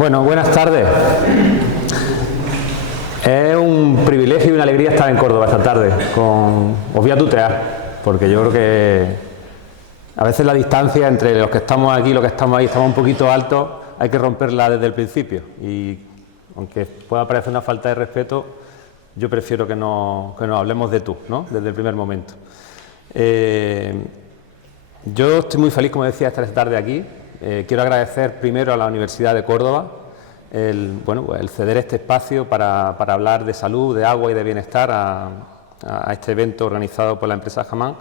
Bueno, buenas tardes. Es un privilegio y una alegría estar en Córdoba esta tarde. Os voy a tutear, porque yo creo que a veces la distancia entre los que estamos aquí y los que estamos ahí estamos un poquito altos, hay que romperla desde el principio. Y aunque pueda parecer una falta de respeto, yo prefiero que nos hablemos de tú, ¿no? Desde el primer momento. Yo estoy muy feliz, como decía, de estar esta tarde aquí. Quiero agradecer primero a la Universidad de Córdoba el ceder este espacio para hablar de salud, de agua y de bienestar a este evento organizado por la empresa Hamam.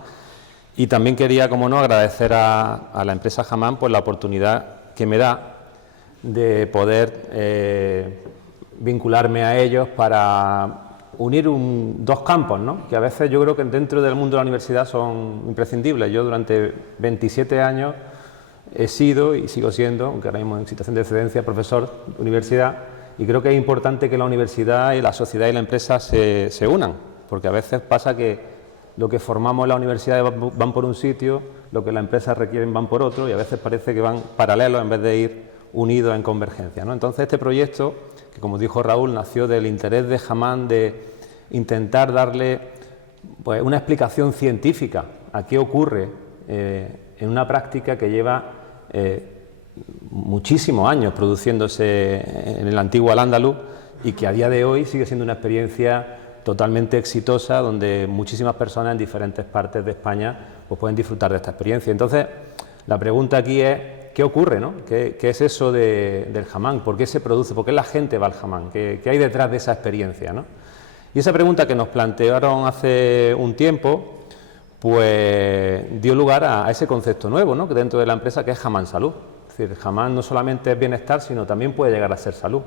Y también quería, como no, agradecer a la empresa Hamam por la oportunidad que me da de poder vincularme a ellos para unir dos campos, ¿no? Que a veces yo creo que dentro del mundo de la universidad son imprescindibles. Yo durante 27 años he sido y sigo siendo, aunque ahora mismo en situación de excedencia, profesor de universidad, y creo que es importante que la universidad y la sociedad y la empresa se unan, porque a veces pasa que lo que formamos en la universidad van por un sitio, lo que las empresas requieren van por otro, y a veces parece que van paralelos en vez de ir unidos en convergencia, ¿no? Entonces este proyecto, que como dijo Raúl, nació del interés de Hamam de intentar darle pues, una explicación científica a qué ocurre en una práctica que lleva muchísimos años produciéndose en el antiguo Al-Ándalus y que a día de hoy sigue siendo una experiencia totalmente exitosa, donde muchísimas personas en diferentes partes de España pues, pueden disfrutar de esta experiencia. Entonces, la pregunta aquí es, ¿qué ocurre, ¿no? ¿Qué es eso del Hamam? ¿Por qué se produce? ¿Por qué la gente va al Hamam? ¿Qué hay detrás de esa experiencia, ¿no? Y esa pregunta que nos plantearon hace un tiempo, pues dio lugar a ese concepto nuevo, ¿no? Que dentro de la empresa, que es Hamam Salud. Es decir, Hamam no solamente es bienestar, sino también puede llegar a ser salud.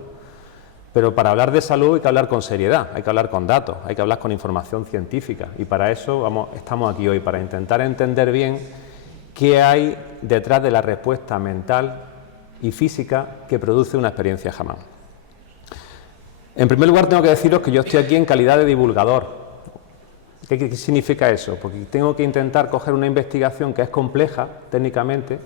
Pero para hablar de salud hay que hablar con seriedad, hay que hablar con datos, hay que hablar con información científica. Y para eso estamos aquí hoy, para intentar entender bien qué hay detrás de la respuesta mental y física que produce una experiencia Hamam. En primer lugar, tengo que deciros que yo estoy aquí en calidad de divulgador. ¿Qué significa eso? Porque tengo que intentar coger una investigación que es compleja técnicamente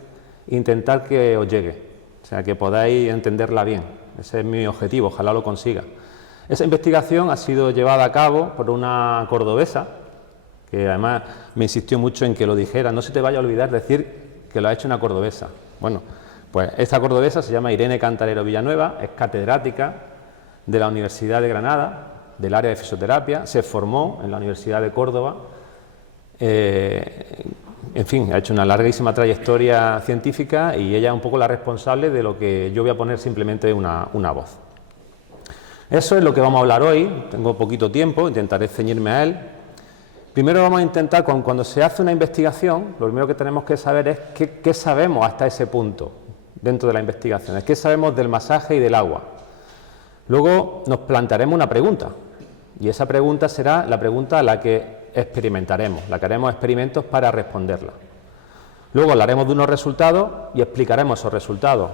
e intentar que os llegue, o sea, que podáis entenderla bien. Ese es mi objetivo, ojalá lo consiga. Esa investigación ha sido llevada a cabo por una cordobesa, que además me insistió mucho en que lo dijera. No se te vaya a olvidar decir que lo ha hecho una cordobesa. Bueno, pues esta cordobesa se llama Irene Cantarero Villanueva, es catedrática de la Universidad de Granada, del área de fisioterapia, se formó en la Universidad de Córdoba, en fin, ha hecho una larguísima trayectoria científica y ella es un poco la responsable de lo que yo voy a poner simplemente una voz. Eso es lo que vamos a hablar hoy, tengo poquito tiempo, intentaré ceñirme a él. Primero vamos a intentar, cuando se hace una investigación, lo primero que tenemos que saber es qué sabemos hasta ese punto dentro de la investigación, es qué sabemos del masaje y del agua. Luego nos plantearemos una pregunta, y esa pregunta será la pregunta a la que experimentaremos, la que haremos experimentos para responderla. Luego hablaremos de unos resultados y explicaremos esos resultados,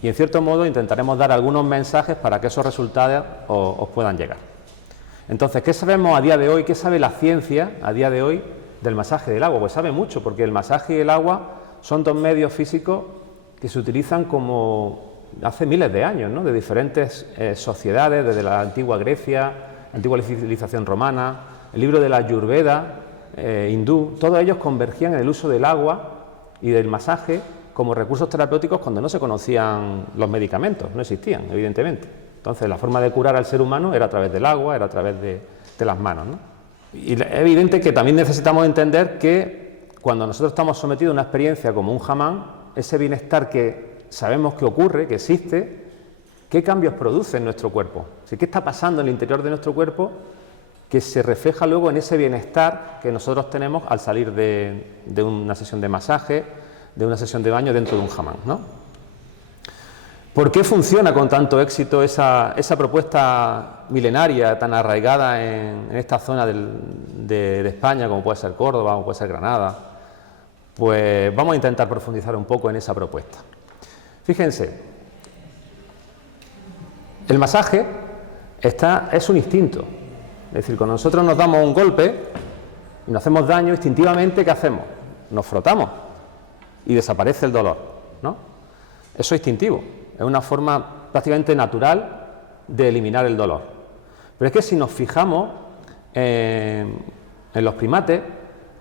y en cierto modo intentaremos dar algunos mensajes para que esos resultados os puedan llegar. Entonces, ¿qué sabemos a día de hoy? ¿Qué sabe la ciencia a día de hoy del masaje del agua? Pues sabe mucho, porque el masaje y el agua son dos medios físicos que se utilizan como hace miles de años, ¿no? De diferentes sociedades, desde la antigua Grecia, antigua civilización romana, el libro de la Ayurveda hindú, todos ellos convergían en el uso del agua y del masaje como recursos terapéuticos cuando no se conocían los medicamentos, no existían, evidentemente. Entonces, la forma de curar al ser humano era a través del agua, era a través de las manos, ¿no? Y es evidente que también necesitamos entender que cuando nosotros estamos sometidos a una experiencia como un Hamam, ese bienestar que sabemos que ocurre, que existe, ¿qué cambios produce en nuestro cuerpo? ¿Qué está pasando en el interior de nuestro cuerpo que se refleja luego en ese bienestar que nosotros tenemos al salir de una sesión de masaje, de una sesión de baño dentro de un Hamam, ¿no? ¿Por qué funciona con tanto éxito esa propuesta milenaria tan arraigada en esta zona de España, como puede ser Córdoba, como puede ser Granada? Pues vamos a intentar profundizar un poco en esa propuesta. Fíjense, el masaje es un instinto. Es decir, cuando nosotros nos damos un golpe y nos hacemos daño, instintivamente, ¿qué hacemos? Nos frotamos y desaparece el dolor, ¿no? Eso es instintivo, es una forma prácticamente natural de eliminar el dolor. Pero es que si nos fijamos en los primates,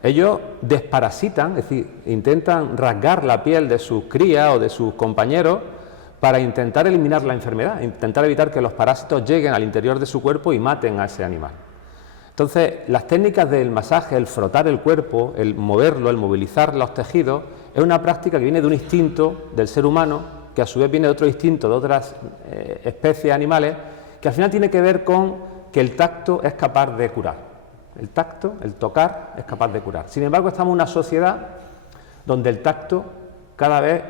ellos desparasitan, es decir, intentan rasgar la piel de sus crías o de sus compañeros para intentar eliminar la enfermedad, intentar evitar que los parásitos lleguen al interior de su cuerpo y maten a ese animal. Entonces, las técnicas del masaje, el frotar el cuerpo, el moverlo, el movilizar los tejidos, es una práctica que viene de un instinto del ser humano, que a su vez viene de otro instinto de otras especies animales, que al final tiene que ver con que el tacto es capaz de curar. El tacto, el tocar, es capaz de curar. Sin embargo, estamos en una sociedad donde el tacto cada vez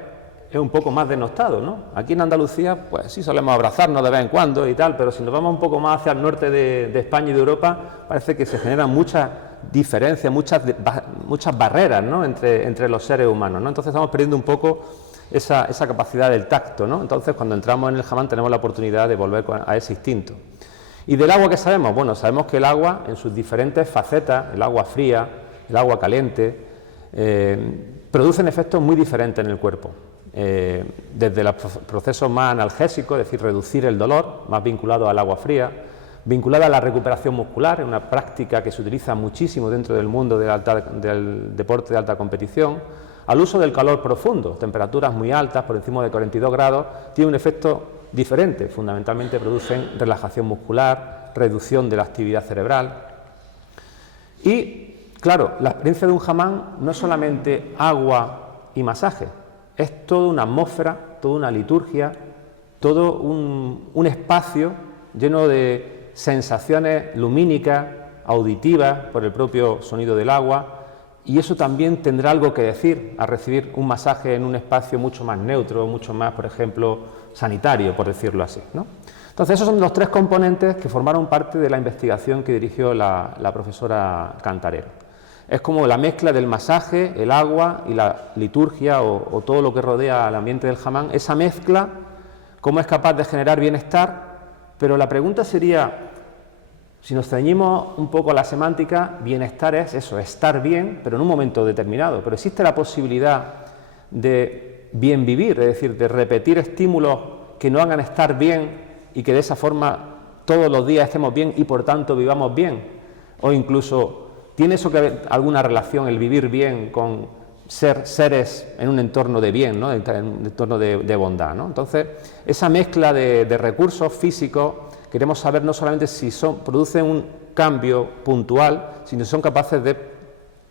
es un poco más denostado, ¿no? Aquí en Andalucía, pues sí solemos abrazarnos de vez en cuando y tal, pero si nos vamos un poco más hacia el norte de España y de Europa, parece que se generan muchas diferencias, muchas barreras, ¿no?, entre los seres humanos, ¿no? Entonces estamos perdiendo un poco esa capacidad del tacto, ¿no? Entonces, cuando entramos en el hammam tenemos la oportunidad de volver a ese instinto. ¿Y del agua qué sabemos? Bueno, sabemos que el agua, en sus diferentes facetas, el agua fría, el agua caliente, producen efectos muy diferentes en el cuerpo. Desde los procesos más analgésicos, es decir, reducir el dolor, más vinculado al agua fría, vinculada a la recuperación muscular, es una práctica que se utiliza muchísimo dentro del mundo del deporte de alta competición, al uso del calor profundo, temperaturas muy altas, por encima de 42 grados, tiene un efecto diferente, fundamentalmente producen relajación muscular, reducción de la actividad cerebral. Y, claro, la experiencia de un hammam no es solamente agua y masaje, es toda una atmósfera, toda una liturgia, todo un espacio lleno de sensaciones lumínicas, auditivas por el propio sonido del agua, y eso también tendrá algo que decir al recibir un masaje en un espacio mucho más neutro, mucho más, por ejemplo, sanitario, por decirlo así, ¿no? Entonces, esos son los tres componentes que formaron parte de la investigación que dirigió la profesora Cantarero. Es como la mezcla del masaje, el agua y la liturgia o todo lo que rodea al ambiente del hammam, esa mezcla, cómo es capaz de generar bienestar, pero la pregunta sería, si nos ceñimos un poco a la semántica, bienestar es eso, estar bien, pero en un momento determinado. Pero existe la posibilidad de bien vivir, es decir, de repetir estímulos que nos hagan estar bien y que de esa forma todos los días estemos bien y por tanto vivamos bien. O incluso, ¿tiene eso que ver alguna relación, el vivir bien, con ser seres en un entorno de bien, ¿no?, en un entorno de bondad, ¿no? Entonces, esa mezcla de recursos físicos, queremos saber no solamente si producen un cambio puntual, sino si son capaces de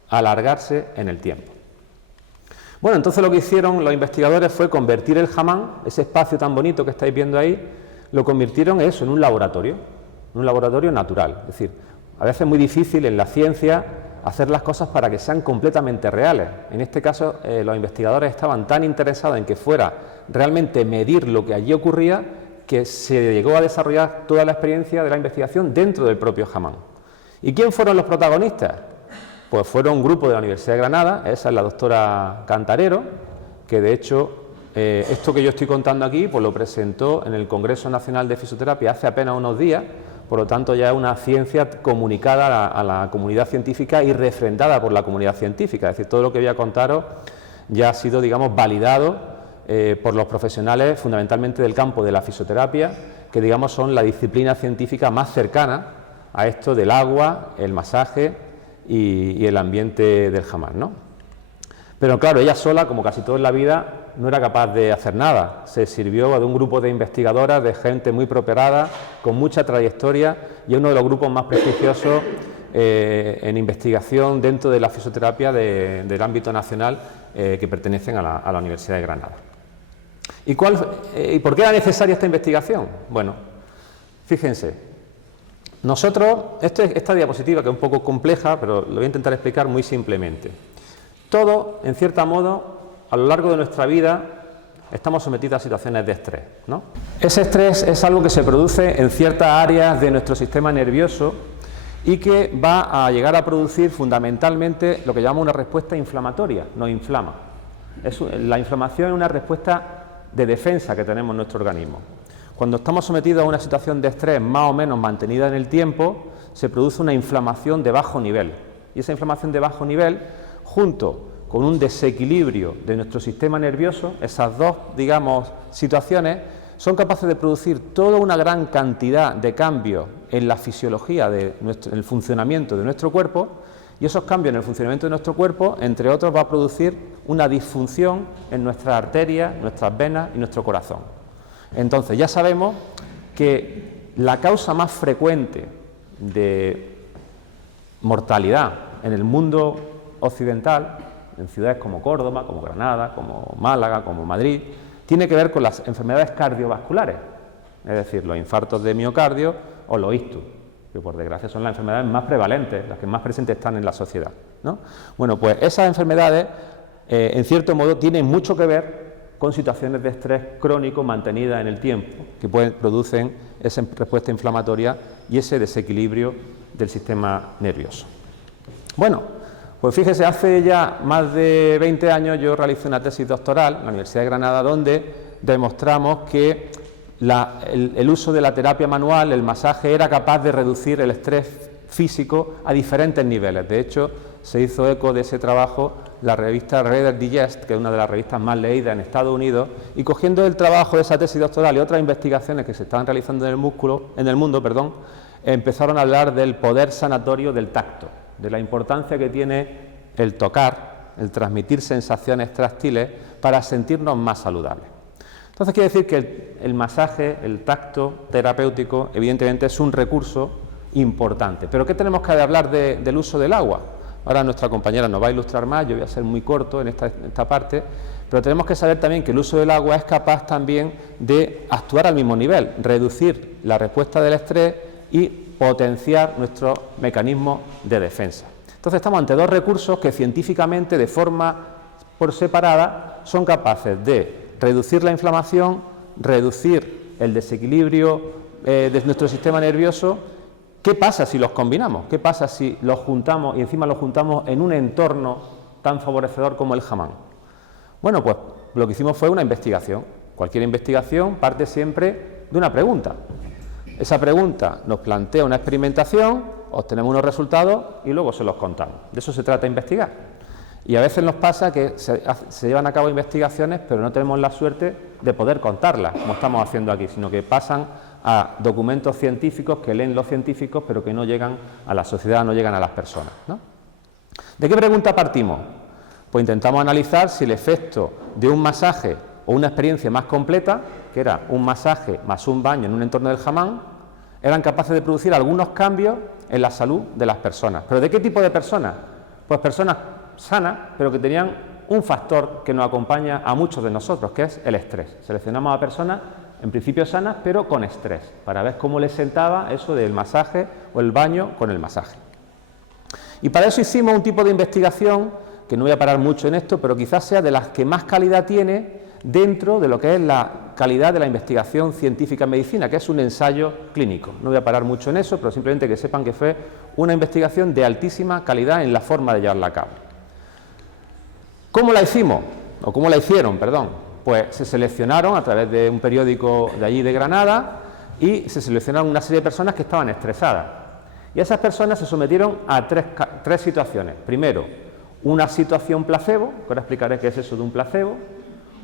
alargarse en el tiempo. Bueno, entonces lo que hicieron los investigadores fue convertir el hammam, ese espacio tan bonito que estáis viendo ahí, lo convirtieron en eso, en un laboratorio natural. Es decir, a veces es muy difícil en la ciencia hacer las cosas para que sean completamente reales. En este caso, los investigadores estaban tan interesados en que fuera realmente medir lo que allí ocurría, que se llegó a desarrollar toda la experiencia de la investigación dentro del propio hammam. ¿Y quién fueron los protagonistas? Pues fueron un grupo de la Universidad de Granada, esa es la doctora Cantarero, que de hecho esto que yo estoy contando aquí pues lo presentó en el Congreso Nacional de Fisioterapia hace apenas unos días, por lo tanto ya es una ciencia comunicada a la comunidad científica y refrendada por la comunidad científica, es decir, todo lo que voy a contaros ya ha sido, digamos, validado por los profesionales fundamentalmente del campo de la fisioterapia, que digamos son la disciplina científica más cercana a esto del agua, el masaje y el ambiente del hammam, ¿no? Pero claro, ella sola, como casi todo en la vida, no era capaz de hacer nada. Se sirvió de un grupo de investigadoras, de gente muy preparada, con mucha trayectoria, y es uno de los grupos más prestigiosos en investigación dentro de la fisioterapia del ámbito nacional que pertenecen a la Universidad de Granada. ¿Y por qué era necesaria esta investigación? Bueno, fíjense, nosotros, esta diapositiva que es un poco compleja, pero lo voy a intentar explicar muy simplemente. Todo, en cierto modo, a lo largo de nuestra vida, estamos sometidos a situaciones de estrés, ¿no? Ese estrés es algo que se produce en ciertas áreas de nuestro sistema nervioso y que va a llegar a producir fundamentalmente lo que llamamos una respuesta inflamatoria, nos inflama. La inflamación es una respuesta de defensa que tenemos en nuestro organismo. Cuando estamos sometidos a una situación de estrés más o menos mantenida en el tiempo, se produce una inflamación de bajo nivel. Y esa inflamación de bajo nivel, junto con un desequilibrio de nuestro sistema nervioso, esas dos, digamos, situaciones, son capaces de producir toda una gran cantidad de cambios en la fisiología, en el funcionamiento de nuestro cuerpo, y esos cambios en el funcionamiento de nuestro cuerpo, entre otros, va a producir una disfunción en nuestras arterias, nuestras venas y nuestro corazón. Entonces, ya sabemos que la causa más frecuente de mortalidad en el mundo occidental, en ciudades como Córdoba, como Granada, como Málaga, como Madrid, tiene que ver con las enfermedades cardiovasculares, es decir, los infartos de miocardio o los ictus, que por desgracia son las enfermedades más prevalentes, las que más presentes están en la sociedad, ¿no? Bueno, pues esas enfermedades, en cierto modo, tienen mucho que ver con situaciones de estrés crónico mantenidas en el tiempo, que producen esa respuesta inflamatoria y ese desequilibrio del sistema nervioso. Bueno, pues fíjese, hace ya más de 20 años yo realicé una tesis doctoral en la Universidad de Granada donde demostramos que el uso de la terapia manual, el masaje, era capaz de reducir el estrés físico a diferentes niveles. De hecho, se hizo eco de ese trabajo la revista Reader's Digest, que es una de las revistas más leídas en Estados Unidos, y cogiendo el trabajo de esa tesis doctoral y otras investigaciones que se estaban realizando en el mundo, empezaron a hablar del poder sanatorio del tacto, de la importancia que tiene el tocar, el transmitir sensaciones táctiles para sentirnos más saludables. Entonces quiere decir que el masaje, el tacto terapéutico, evidentemente es un recurso importante. Pero ¿qué tenemos que hablar del uso del agua? Ahora nuestra compañera nos va a ilustrar más, yo voy a ser muy corto en esta parte, pero tenemos que saber también que el uso del agua es capaz también de actuar al mismo nivel, reducir la respuesta del estrés y potenciar nuestros mecanismos de defensa. Entonces estamos ante dos recursos que científicamente, de forma por separada, son capaces de reducir la inflamación, reducir el desequilibrio de nuestro sistema nervioso. ¿Qué pasa si los combinamos? ¿Qué pasa si los juntamos y encima los juntamos en un entorno tan favorecedor como el hammam? Bueno, pues lo que hicimos fue una investigación. Cualquier investigación parte siempre de una pregunta. Esa pregunta nos plantea una experimentación, obtenemos unos resultados y luego se los contamos. De eso se trata investigar. Y a veces nos pasa que se llevan a cabo investigaciones, pero no tenemos la suerte de poder contarlas, como estamos haciendo aquí, sino que pasan a documentos científicos que leen los científicos, pero que no llegan a la sociedad, no llegan a las personas, ¿no? ¿De qué pregunta partimos? Pues intentamos analizar si el efecto de un masaje o una experiencia más completa, que era un masaje más un baño en un entorno del hammam, eran capaces de producir algunos cambios en la salud de las personas. ¿Pero de qué tipo de personas? Pues personas sanas, pero que tenían un factor que nos acompaña a muchos de nosotros, que es el estrés. Seleccionamos a personas en principio sanas, pero con estrés, para ver cómo les sentaba eso del masaje o el baño con el masaje. Y para eso hicimos un tipo de investigación, que no voy a parar mucho en esto, pero quizás sea de las que más calidad tiene dentro de lo que es la calidad de la investigación científica en medicina, que es un ensayo clínico. No voy a parar mucho en eso, pero simplemente que sepan que fue una investigación de altísima calidad en la forma de llevarla a cabo. ¿Cómo la hicimos? O cómo la hicieron, perdón. Pues se seleccionaron a través de un periódico de allí de Granada y se seleccionaron una serie de personas que estaban estresadas. Y esas personas se sometieron a tres situaciones. Primero, una situación placebo, que ahora explicaré qué es eso de un placebo,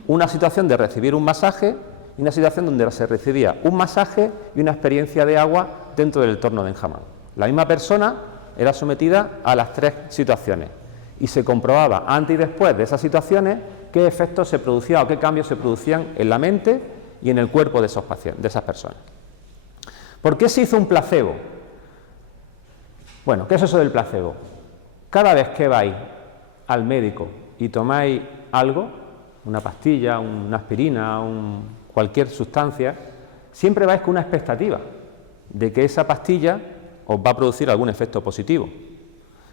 una situación de recibir un masaje y una situación donde se recibía un masaje y una experiencia de agua dentro del entorno del hammam. La misma persona era sometida a las tres situaciones y se comprobaba antes y después de esas situaciones qué efectos se producían o qué cambios se producían en la mente y en el cuerpo de esos pacientes, de esas personas. ¿Por qué se hizo un placebo? Bueno, ¿qué es eso del placebo? Cada vez que vais al médico y tomáis algo, una pastilla, una aspirina, cualquier sustancia, siempre vais con una expectativa de que esa pastilla os va a producir algún efecto positivo.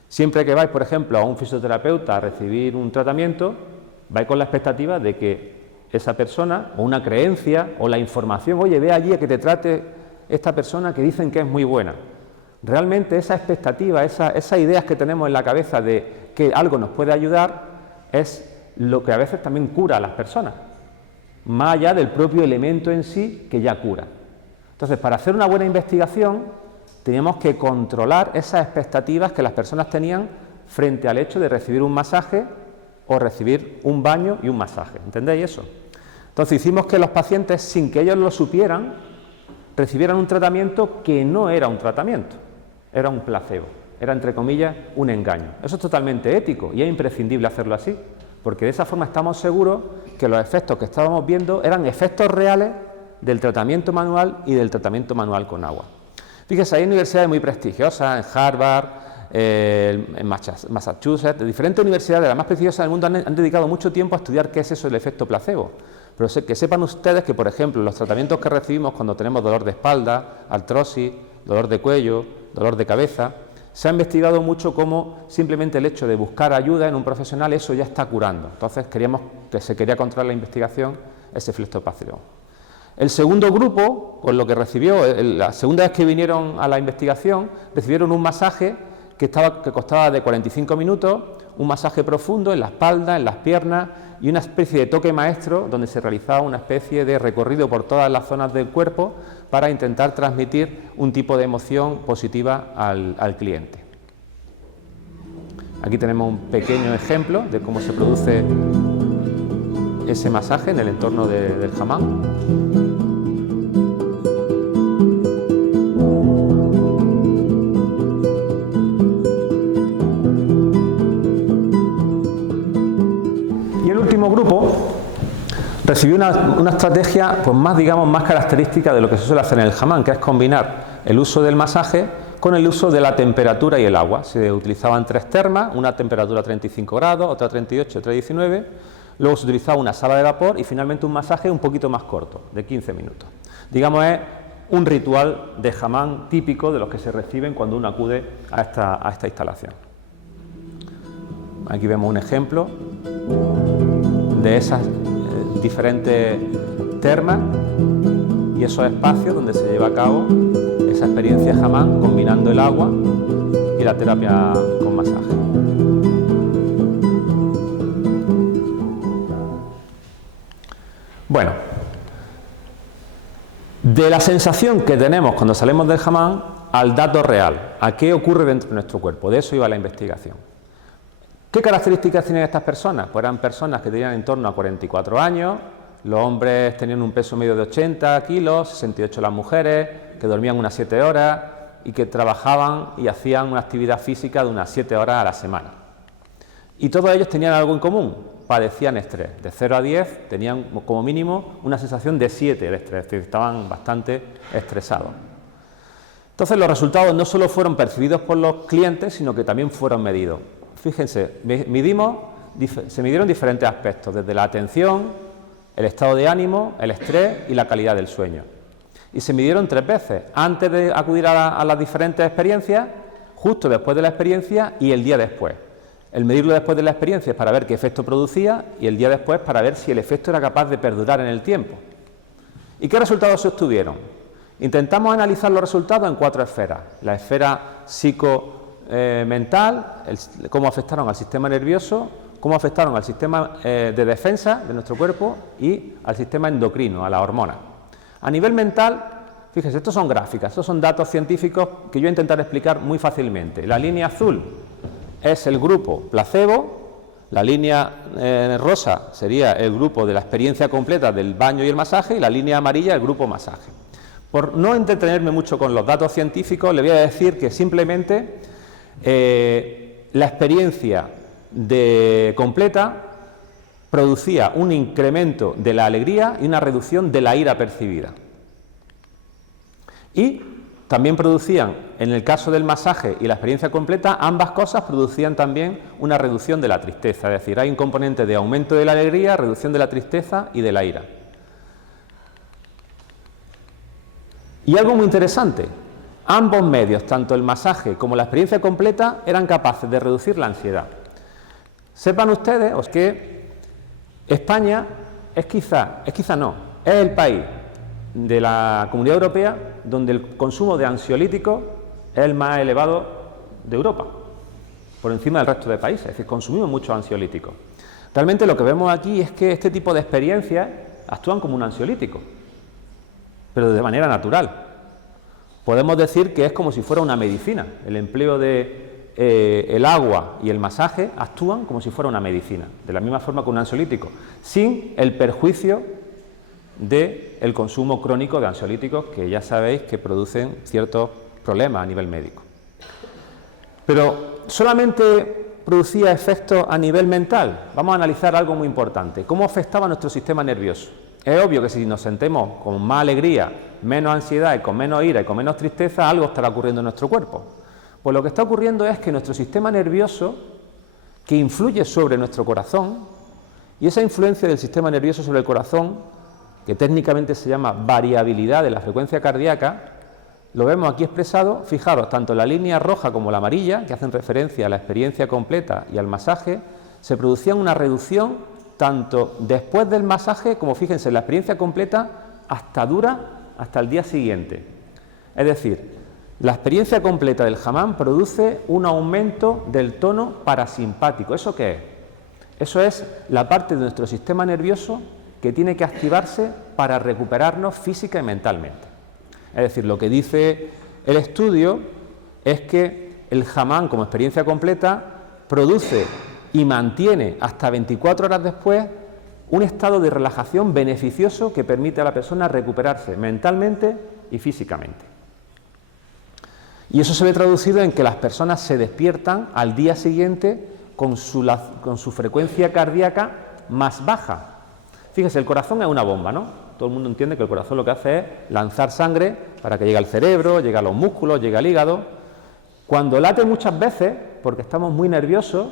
Siempre que vais, por ejemplo, a un fisioterapeuta a recibir un tratamiento, vais con la expectativa de que esa persona, o una creencia, o la información, oye, ve allí a que te trate esta persona que dicen que es muy buena. Realmente esa expectativa, esas ideas que tenemos en la cabeza de que algo nos puede ayudar, es lo que a veces también cura a las personas, más allá del propio elemento en sí que ya cura. Entonces, para hacer una buena investigación, teníamos que controlar esas expectativas que las personas tenían frente al hecho de recibir un masaje o recibir un baño y un masaje. ¿Entendéis eso? Entonces hicimos que los pacientes, sin que ellos lo supieran, recibieran un tratamiento que no era un tratamiento, era un placebo, era entre comillas un engaño. Eso es totalmente ético y es imprescindible hacerlo así, porque de esa forma estamos seguros que los efectos que estábamos viendo eran efectos reales del tratamiento manual y del tratamiento manual con agua. Fíjese, hay universidades muy prestigiosas, en Harvard, en Massachusetts, de diferentes universidades, las más prestigiosas del mundo, han dedicado mucho tiempo a estudiar qué es eso del efecto placebo. Pero que sepan ustedes que, por ejemplo, los tratamientos que recibimos cuando tenemos dolor de espalda, artrosis, dolor de cuello, dolor de cabeza, se ha investigado mucho cómo simplemente el hecho de buscar ayuda en un profesional, eso ya está curando. Entonces se quería controlar la investigación ese efecto placebo. El segundo grupo, pues lo que recibió, la segunda vez que vinieron a la investigación, recibieron un masaje que costaba de 45 minutos, un masaje profundo en la espalda, en las piernas y una especie de toque maestro donde se realizaba una especie de recorrido por todas las zonas del cuerpo para intentar transmitir un tipo de emoción positiva al cliente. Aquí tenemos un pequeño ejemplo de cómo se produce ese masaje en el entorno del hamam. Grupo recibió una estrategia pues más característica de lo que se suele hacer en el hamam, que es combinar el uso del masaje con el uso de la temperatura y el agua. Se utilizaban 3 termas, una temperatura 35 grados, otra 38, otra 19, luego se utilizaba una sala de vapor y finalmente un masaje un poquito más corto, de 15 minutos. Digamos, es un ritual de hamam típico de los que se reciben cuando uno acude a esta instalación. Aquí vemos un ejemplo de esas diferentes termas y esos espacios donde se lleva a cabo esa experiencia hamam combinando el agua y la terapia con masaje. Bueno, de la sensación que tenemos cuando salimos del hamam al dato real, a qué ocurre dentro de nuestro cuerpo, de eso iba la investigación. ¿Qué características tienen estas personas? Pues eran personas que tenían en torno a 44 años, los hombres tenían un peso medio de 80 kilos, 68 las mujeres, que dormían unas 7 horas y que trabajaban y hacían una actividad física de unas 7 horas a la semana. Y todos ellos tenían algo en común, padecían estrés. De 0 a 10 tenían como mínimo una sensación de 7 de estrés, es decir, estaban bastante estresados. Entonces los resultados no solo fueron percibidos por los clientes, sino que también fueron medidos. Fíjense, se midieron diferentes aspectos, desde la atención, el estado de ánimo, el estrés y la calidad del sueño. Y se midieron 3 veces, antes de acudir a las diferentes experiencias, justo después de la experiencia y el día después. El medirlo después de la experiencia es para ver qué efecto producía y el día después para ver si el efecto era capaz de perdurar en el tiempo. ¿Y qué resultados se obtuvieron? Intentamos analizar los resultados en 4 esferas. La esfera mental, cómo afectaron al sistema nervioso, cómo afectaron al sistema de defensa de nuestro cuerpo y al sistema endocrino, a la hormona. A nivel mental, fíjense, estos son gráficas, estos son datos científicos que yo voy a intentar explicar muy fácilmente. La línea azul es el grupo placebo, la línea rosa sería el grupo de la experiencia completa del baño y el masaje y la línea amarilla el grupo masaje. Por no entretenerme mucho con los datos científicos, le voy a decir que simplemente la experiencia completa producía un incremento de la alegría y una reducción de la ira percibida. Y también producían, en el caso del masaje y la experiencia completa, ambas cosas producían también una reducción de la tristeza, es decir, hay un componente de aumento de la alegría, reducción de la tristeza y de la ira. Y algo muy interesante, ambos medios, tanto el masaje como la experiencia completa, eran capaces de reducir la ansiedad. Sepan ustedes que España es el país de la Comunidad Europea donde el consumo de ansiolíticos es el más elevado de Europa, por encima del resto de países, es decir, consumimos muchos ansiolíticos. Realmente lo que vemos aquí es que este tipo de experiencias actúan como un ansiolítico, pero de manera natural. Podemos decir que es como si fuera una medicina, el empleo de el agua y el masaje actúan como si fuera una medicina, de la misma forma que un ansiolítico, sin el perjuicio del consumo crónico de ansiolíticos, que ya sabéis que producen ciertos problemas a nivel médico. Pero solamente producía efectos a nivel mental. Vamos a analizar algo muy importante: cómo afectaba nuestro sistema nervioso. Es obvio que si nos sentemos con más alegría, menos ansiedad y con menos ira y con menos tristeza, algo estará ocurriendo en nuestro cuerpo. Pues lo que está ocurriendo es que nuestro sistema nervioso, que influye sobre nuestro corazón, y esa influencia del sistema nervioso sobre el corazón, que técnicamente se llama variabilidad de la frecuencia cardíaca, lo vemos aquí expresado, fijaros, tanto la línea roja como la amarilla, que hacen referencia a la experiencia completa y al masaje, se producía una reducción tanto después del masaje como, fíjense, la experiencia completa dura hasta el día siguiente. Es decir, la experiencia completa del hamam produce un aumento del tono parasimpático. ¿Eso qué es? Eso es la parte de nuestro sistema nervioso que tiene que activarse para recuperarnos física y mentalmente. Es decir, lo que dice el estudio es que el hamam, como experiencia completa, produce y mantiene hasta 24 horas después un estado de relajación beneficioso que permite a la persona recuperarse mentalmente y físicamente. Y eso se ve traducido en que las personas se despiertan al día siguiente con su frecuencia cardíaca más baja. Fíjese, el corazón es una bomba, ¿no? Todo el mundo entiende que el corazón lo que hace es lanzar sangre para que llegue al cerebro, llegue a los músculos, llegue al hígado. Cuando late muchas veces, porque estamos muy nerviosos,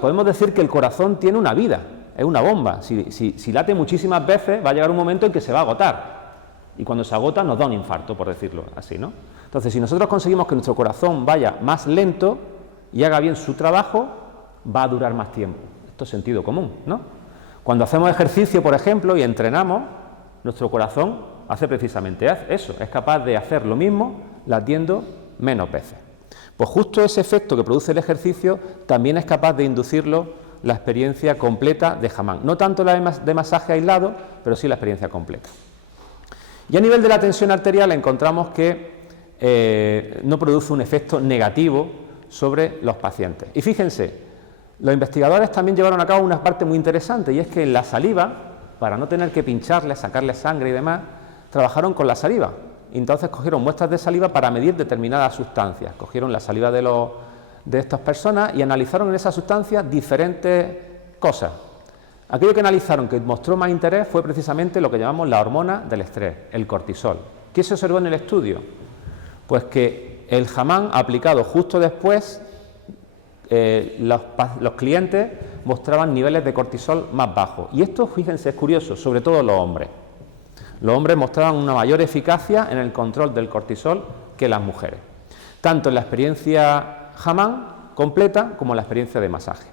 podemos decir que el corazón tiene una vida, es una bomba. Si late muchísimas veces, va a llegar un momento en que se va a agotar. Y cuando se agota nos da un infarto, por decirlo así, ¿no? Entonces, si nosotros conseguimos que nuestro corazón vaya más lento y haga bien su trabajo, va a durar más tiempo. Esto es sentido común, ¿no? Cuando hacemos ejercicio, por ejemplo, y entrenamos, nuestro corazón hace precisamente eso, es capaz de hacer lo mismo latiendo menos veces. Pues justo ese efecto que produce el ejercicio también es capaz de inducirlo la experiencia completa de hamam. No tanto la de masaje aislado, pero sí la experiencia completa. Y a nivel de la tensión arterial encontramos que no produce un efecto negativo sobre los pacientes. Y fíjense, los investigadores también llevaron a cabo una parte muy interesante, y es que en la saliva, para no tener que pincharle, sacarle sangre y demás, trabajaron con la saliva. Y entonces cogieron muestras de saliva para medir determinadas sustancias. Cogieron la saliva de estas personas y analizaron en esas sustancias diferentes cosas. Aquello que analizaron que mostró más interés fue precisamente lo que llamamos la hormona del estrés, el cortisol. ¿Qué se observó en el estudio? Pues que el hamam aplicado justo después, los clientes mostraban niveles de cortisol más bajos. Y esto, fíjense, es curioso, sobre todo los hombres. Los hombres mostraban una mayor eficacia en el control del cortisol que las mujeres, tanto en la experiencia hamam completa como en la experiencia de masaje.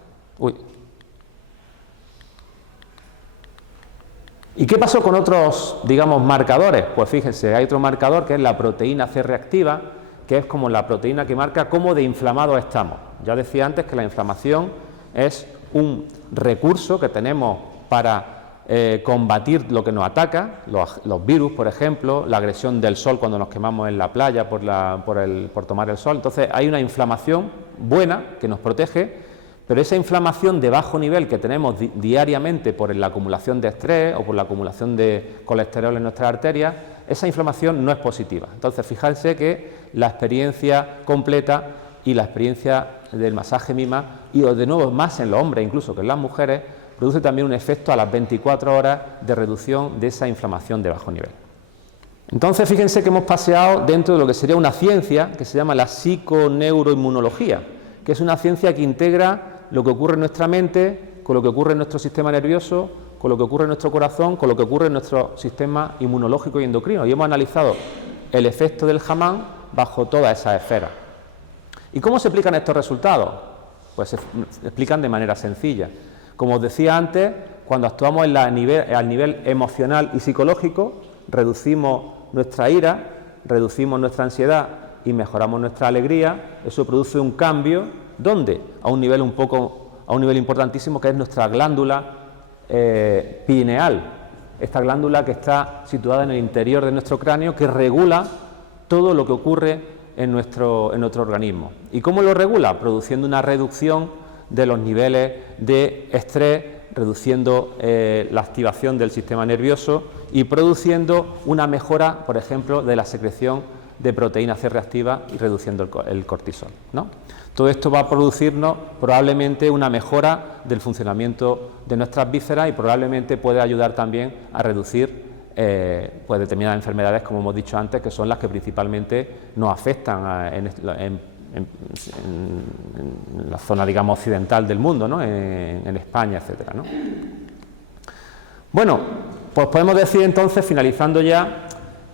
¿Y qué pasó con otros, digamos, marcadores? Pues fíjense, hay otro marcador que es la proteína C reactiva, que es como la proteína que marca cómo de inflamados estamos. Ya decía antes que la inflamación es un recurso que tenemos para combatir lo que nos ataca, los virus, por ejemplo, la agresión del sol cuando nos quemamos en la playa por tomar el sol. Entonces hay una inflamación buena que nos protege, pero esa inflamación de bajo nivel que tenemos diariamente por la acumulación de estrés o por la acumulación de colesterol en nuestras arterias, esa inflamación no es positiva. Entonces fíjense que la experiencia completa y la experiencia del masaje misma, y de nuevo más en los hombres incluso que en las mujeres, produce también un efecto a las 24 horas de reducción de esa inflamación de bajo nivel. Entonces fíjense que hemos paseado dentro de lo que sería una ciencia que se llama la psiconeuroinmunología, que es una ciencia que integra lo que ocurre en nuestra mente con lo que ocurre en nuestro sistema nervioso, con lo que ocurre en nuestro corazón, con lo que ocurre en nuestro sistema inmunológico y endocrino, y hemos analizado el efecto del hamam bajo todas esas esferas. ¿Y cómo se explican estos resultados? Pues se explican de manera sencilla. Como os decía antes, cuando actuamos al nivel emocional y psicológico, reducimos nuestra ira, reducimos nuestra ansiedad y mejoramos nuestra alegría. Eso produce un cambio, ¿dónde? A un nivel importantísimo, que es nuestra glándula pineal, esta glándula que está situada en el interior de nuestro cráneo, que regula todo lo que ocurre en nuestro organismo. ¿Y cómo lo regula? Produciendo una reducción de los niveles de estrés reduciendo la activación del sistema nervioso y produciendo una mejora, por ejemplo, de la secreción de proteína C reactiva y reduciendo el cortisol, ¿no? Todo esto va a producirnos probablemente una mejora del funcionamiento de nuestras vísceras y probablemente puede ayudar también a reducir pues determinadas enfermedades, como hemos dicho antes, que son las que principalmente nos afectan en la zona, digamos, occidental del mundo, ¿no? En España, etcétera, ¿no? Bueno, pues podemos decir entonces, finalizando ya,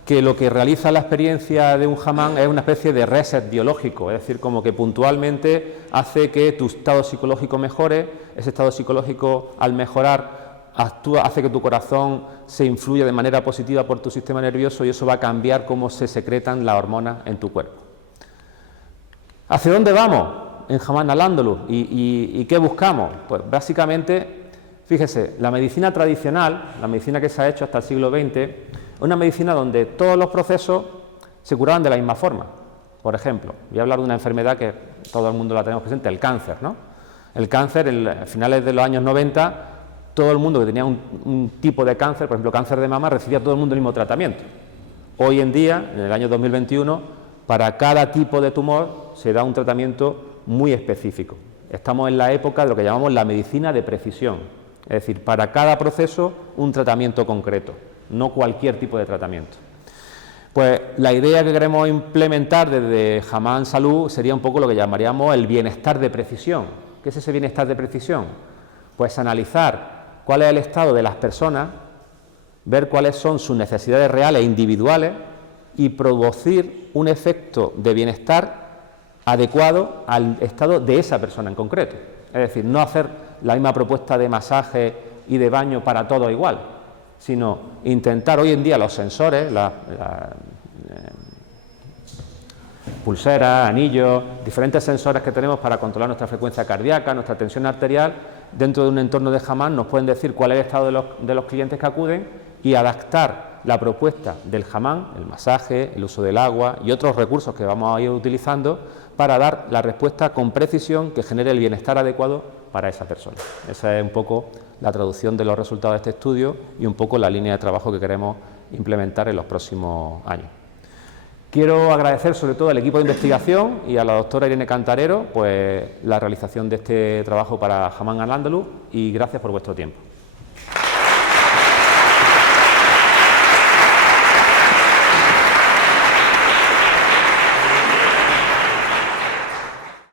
que lo que realiza la experiencia de un chamán es una especie de reset biológico, es decir, como que puntualmente hace que tu estado psicológico mejore. Ese estado psicológico, al mejorar, hace que tu corazón se influya de manera positiva por tu sistema nervioso y eso va a cambiar cómo se secretan las hormonas en tu cuerpo. ¿Hacia dónde vamos en Hammam al-Ándalus? ¿Y qué buscamos? Pues básicamente, fíjese, la medicina tradicional, la medicina que se ha hecho hasta el siglo XX, es una medicina donde todos los procesos se curaban de la misma forma. Por ejemplo, voy a hablar de una enfermedad que todo el mundo la tenemos presente, el cáncer, ¿no? El cáncer, a finales de los años 90, todo el mundo que tenía un tipo de cáncer, por ejemplo, cáncer de mama, recibía todo el mundo el mismo tratamiento. Hoy en día, en el año 2021, para cada tipo de tumor se da un tratamiento muy específico. Estamos en la época de lo que llamamos la medicina de precisión, es decir, para cada proceso un tratamiento concreto, no cualquier tipo de tratamiento. Pues la idea que queremos implementar desde Hammam Salud sería un poco lo que llamaríamos el bienestar de precisión. ¿Qué es ese bienestar de precisión? Pues analizar cuál es el estado de las personas, ver cuáles son sus necesidades reales e individuales y producir un efecto de bienestar adecuado al estado de esa persona en concreto. Es decir, no hacer la misma propuesta de masaje y de baño para todo igual, sino intentar hoy en día los sensores, pulseras, anillos, diferentes sensores que tenemos para controlar nuestra frecuencia cardíaca, nuestra tensión arterial, dentro de un entorno de Hammam nos pueden decir cuál es el estado de los clientes que acuden y adaptar la propuesta del Hammam, el masaje, el uso del agua y otros recursos que vamos a ir utilizando para dar la respuesta con precisión que genere el bienestar adecuado para esa persona. Esa es un poco la traducción de los resultados de este estudio y un poco la línea de trabajo que queremos implementar en los próximos años. Quiero agradecer sobre todo al equipo de investigación y a la doctora Irene Cantarero pues la realización de este trabajo para Hammam al-Ándalus y gracias por vuestro tiempo.